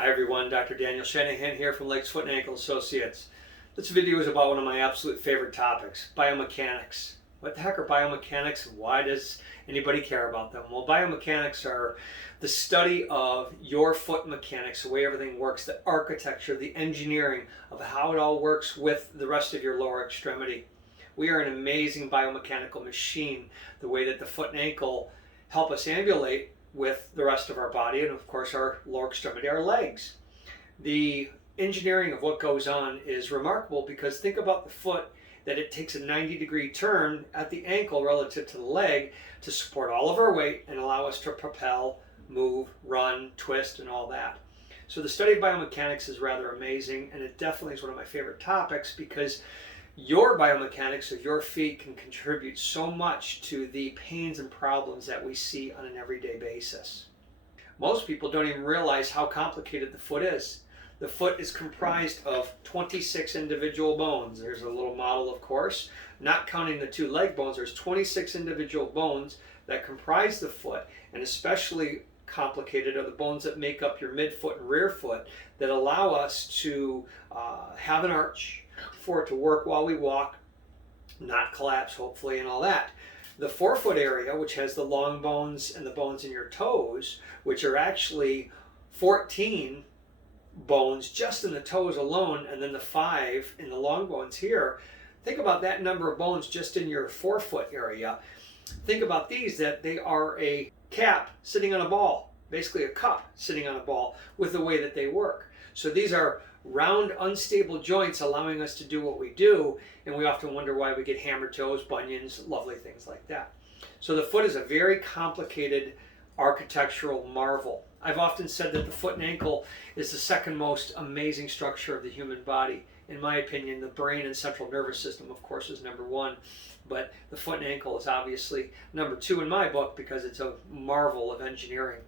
Hi everyone, Dr. Daniel Shanahan here from Legs, Foot and Ankle Associates. This video is about one of my absolute favorite topics, biomechanics. What the heck are biomechanics and why does anybody care about them? Well, biomechanics are the study of your foot mechanics, the way everything works, the architecture, the engineering of how it all works with the rest of your lower extremity. We are an amazing biomechanical machine, the way that the foot and ankle help us ambulate with the rest of our body and of course our lower extremity, our legs. The engineering of what goes on is remarkable because think about the foot, that it takes a 90-degree turn at the ankle relative to the leg to support all of our weight and allow us to propel, move, run, twist, and all that. So the study of biomechanics is rather amazing, and it definitely is one of my favorite topics because your biomechanics of your feet can contribute so much to the pains and problems that we see on an everyday basis. Most people don't even realize how complicated the foot is. The foot is comprised of 26 individual bones. There's a little model, of course. Not counting the two leg bones, there's 26 individual bones that comprise the foot, and especially complicated are the bones that make up your midfoot and rear foot that allow us to have an arch, for it to work while we walk, not collapse hopefully, and all that. The forefoot area, which has the long bones and the bones in your toes, which are actually 14 bones just in the toes alone, and then the 5 in the long bones here. Think about that number of bones just in your forefoot area. Think about these, that they are a cap sitting on a ball, basically a cup sitting on a ball with the way that they work. So these are round, unstable joints allowing us to do what we do, and we often wonder why we get hammer toes, bunions, lovely things like that. So the foot is a very complicated architectural marvel. I've often said that the foot and ankle is the second most amazing structure of the human body. In my opinion, the brain and central nervous system, of course, is number one, but the foot and ankle is obviously number two in my book because it's a marvel of engineering.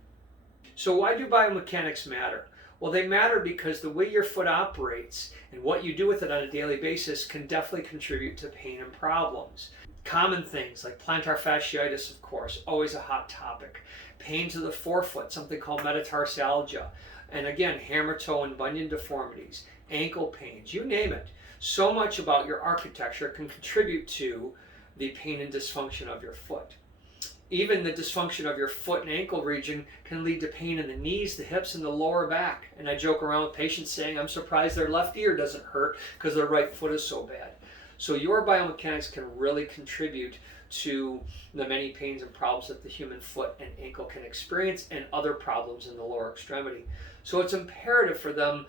So why do biomechanics matter? Well, they matter because the way your foot operates and what you do with it on a daily basis can definitely contribute to pain and problems. Common things like plantar fasciitis, of course, always a hot topic. Pain to the forefoot, something called metatarsalgia. And again, hammer toe and bunion deformities, ankle pains, you name it. So much about your architecture can contribute to the pain and dysfunction of your foot. Even the dysfunction of your foot and ankle region can lead to pain in the knees, the hips, and the lower back. And I joke around with patients saying, I'm surprised their left ear doesn't hurt because their right foot is so bad. So your biomechanics can really contribute to the many pains and problems that the human foot and ankle can experience and other problems in the lower extremity. So it's imperative for them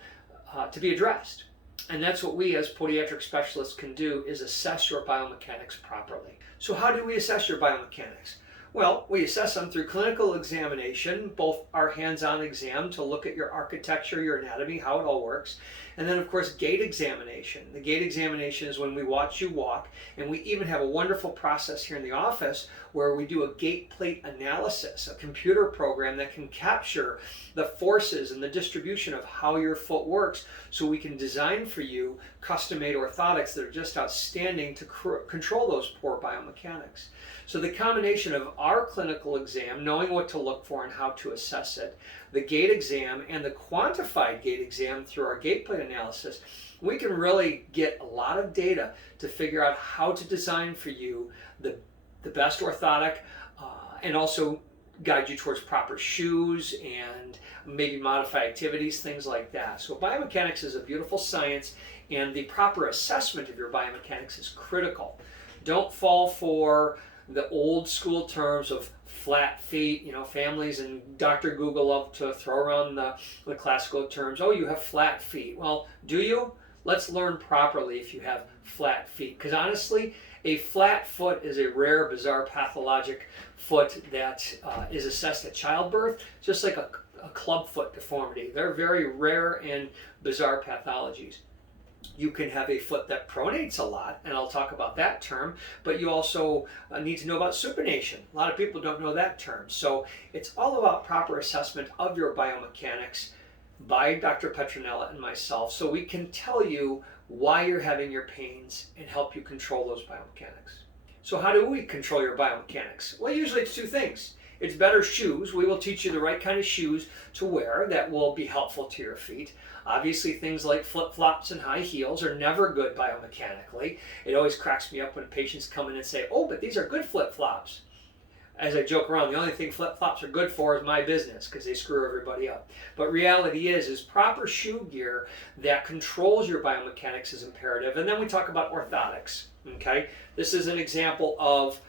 to be addressed. And that's what we as podiatric specialists can do, is assess your biomechanics properly. So how do we assess your biomechanics? Well, we assess them through clinical examination, both our hands-on exam to look at your architecture, your anatomy, how it all works, and then of course gait examination. The gait examination is when we watch you walk, and we even have a wonderful process here in the office where we do a gait plate analysis, a computer program that can capture the forces and the distribution of how your foot works so we can design for you custom-made orthotics that are just outstanding to control those poor biomechanics. So the combination of our clinical exam, knowing what to look for and how to assess it, the gait exam, and the quantified gait exam through our gait plate analysis, we can really get a lot of data to figure out how to design for you the best orthotic and also guide you towards proper shoes and maybe modify activities, things like that. So biomechanics is a beautiful science, and the proper assessment of your biomechanics is critical. Don't fall for the old school terms of flat feet. You know, families and Dr. Google love to throw around the classical terms. Oh, you have flat feet. Well, do you? Let's learn properly if you have flat feet. Because honestly, a flat foot is a rare, bizarre, pathologic foot that is assessed at childbirth, just like a club foot deformity. They're very rare and bizarre pathologies. You can have a foot that pronates a lot, and I'll talk about that term, but you also need to know about supination. A lot of people don't know that term. So it's all about proper assessment of your biomechanics by Dr. Petronella and myself, so we can tell you why you're having your pains and help you control those biomechanics. So how do we control your biomechanics? Well, usually it's two things. It's better shoes. We will teach you the right kind of shoes to wear that will be helpful to your feet. Obviously, things like flip-flops and high heels are never good biomechanically. It always cracks me up when patients come in and say, oh, but these are good flip-flops. As I joke around, the only thing flip-flops are good for is my business because they screw everybody up. But reality is proper shoe gear that controls your biomechanics is imperative. And then we talk about orthotics. Okay, this is an example of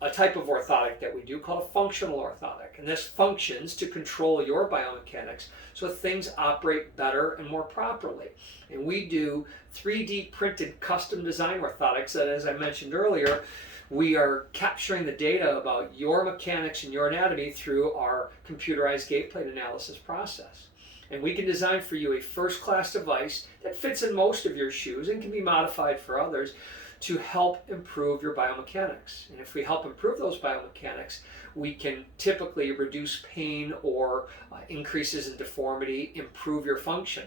a type of orthotic that we do called a functional orthotic. And this functions to control your biomechanics so things operate better and more properly. And we do 3D printed custom design orthotics that, as I mentioned earlier, we are capturing the data about your mechanics and your anatomy through our computerized gait plate analysis process. And we can design for you a first-class device that fits in most of your shoes and can be modified for others to help improve your biomechanics. And if we help improve those biomechanics, we can typically reduce pain or increases in deformity, improve your function.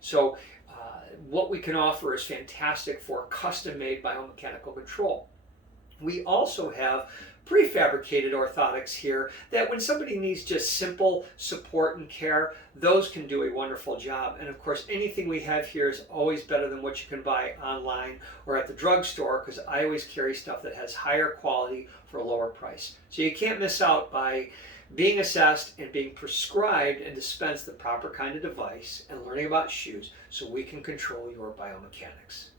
So what we can offer is fantastic for custom-made biomechanical control. We also have prefabricated orthotics here that when somebody needs just simple support and care, those can do a wonderful job. And of course, anything we have here is always better than what you can buy online or at the drugstore, because I always carry stuff that has higher quality for a lower price. So you can't miss out by being assessed and being prescribed and dispensed the proper kind of device and learning about shoes so we can control your biomechanics.